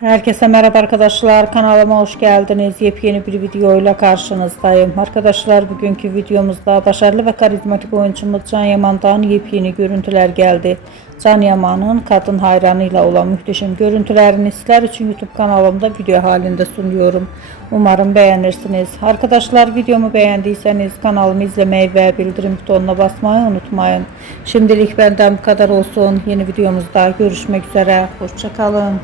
Herkese merhaba arkadaşlar, kanalıma hoş geldiniz. Yepyeni bir videoyla karşınızdayım. Arkadaşlar, bugünkü videomuzda başarılı ve karizmatik oyuncumuz Can Yaman'dan yepyeni görüntüler geldi. Can Yaman'ın kadın hayranıyla olan muhteşem görüntülerini sizler için YouTube kanalımda video halinde sunuyorum. Umarım beğenirsiniz. Arkadaşlar, videomu beğendiyseniz kanalımı izlemeyi ve bildirim butonuna basmayı unutmayın. Şimdilik benden bu kadar olsun. Yeni videomuzda görüşmek üzere. Hoşça kalın.